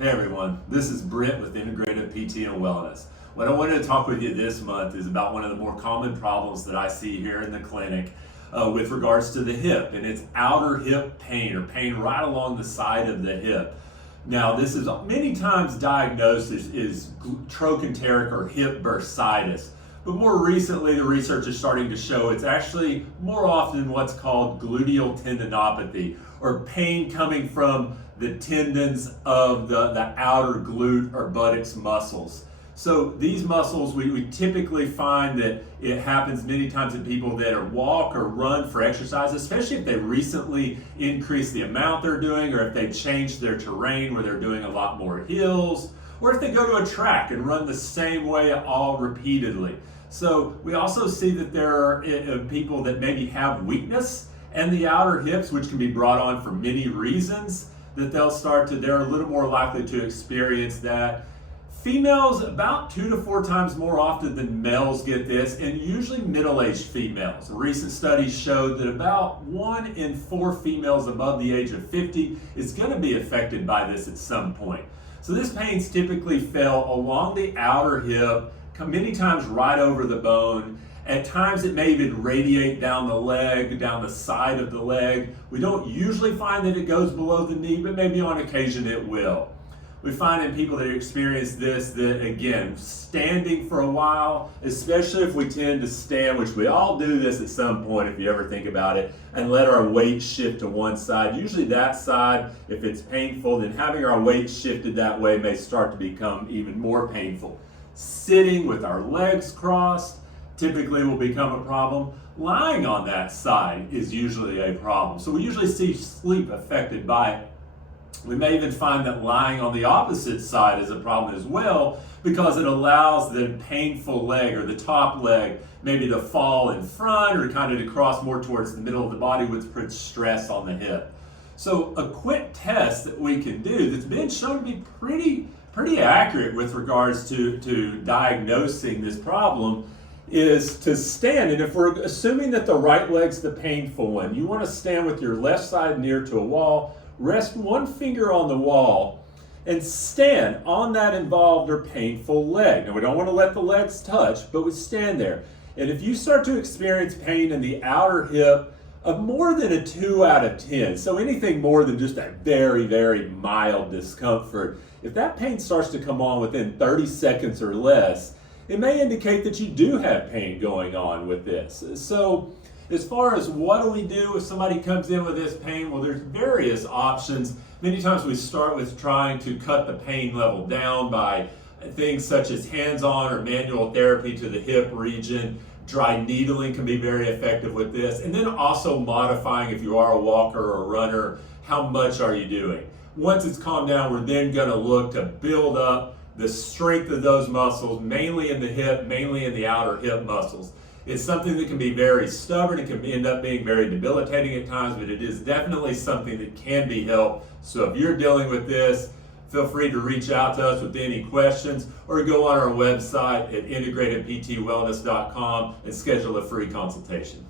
Hey everyone, this is Brent with Integrative PT and Wellness. What I wanted to talk with you this month is about one of the more common problems that I see here in the clinic with regards to the hip, and it's outer hip pain or pain right along the side of the hip. Now, this is many times diagnosed as trochanteric or hip bursitis, but more recently the research is starting to show it's actually more often what's called gluteal tendinopathy, or pain coming from the tendons of the outer glute or buttocks muscles. So these muscles, we typically find that it happens many times in people that walk or run for exercise, especially if they recently increase the amount they're doing, or if they've changed their terrain where they're doing a lot more hills, or if they go to a track and run the same way all repeatedly. So we also see that there are people that maybe have weakness in the outer hips, which can be brought on for many reasons, that they're a little more likely to experience that. Females, about 2 to 4 times more often than males get this, and usually middle-aged females. Recent studies showed that about 1 in 4 females above the age of 50 is going to be affected by this at some point. So this pain's typically felt along the outer hip, many times right over the bone. At times it may even radiate down the leg, down the side of the leg. We don't usually find that it goes below the knee, but maybe on occasion it will. We find in people that experience this that, again, standing for a while, especially if we tend to stand, which we all do this at some point if you ever think about it, and let our weight shift to one side. Usually that side, if it's painful, then having our weight shifted that way may start to become even more painful. Sitting with our legs crossed typically will become a problem. Lying on that side is usually a problem. So we usually see sleep affected by it. We may even find that lying on the opposite side is a problem as well, because it allows the painful leg or the top leg maybe to fall in front or kind of to cross more towards the middle of the body, which puts stress on the hip. So a quick test that we can do that's been shown to be pretty accurate with regards to diagnosing this problem is to stand. And if we're assuming that the right leg's the painful one, you want to stand with your left side near to a wall, rest one finger on the wall, and stand on that involved or painful leg. Now, we don't want to let the legs touch, but we stand there. And if you start to experience pain in the outer hip of more than a 2 out of 10, so anything more than just a very, very mild discomfort, if that pain starts to come on within 30 seconds or less, it may indicate that you do have pain going on with this. So as far as what do we do if somebody comes in with this pain, well, there's various options. Many times we start with trying to cut the pain level down by things such as hands-on or manual therapy to the hip region. Dry needling can be very effective with this. And then also modifying, if you are a walker or a runner, how much are you doing? Once it's calmed down, we're then going to look to build up the strength of those muscles, mainly in the hip, mainly in the outer hip muscles. It's something that can be very stubborn. It can end up being very debilitating at times, but it is definitely something that can be helped. So if you're dealing with this, feel free to reach out to us with any questions, or go on our website at integratedptwellness.com and schedule a free consultation.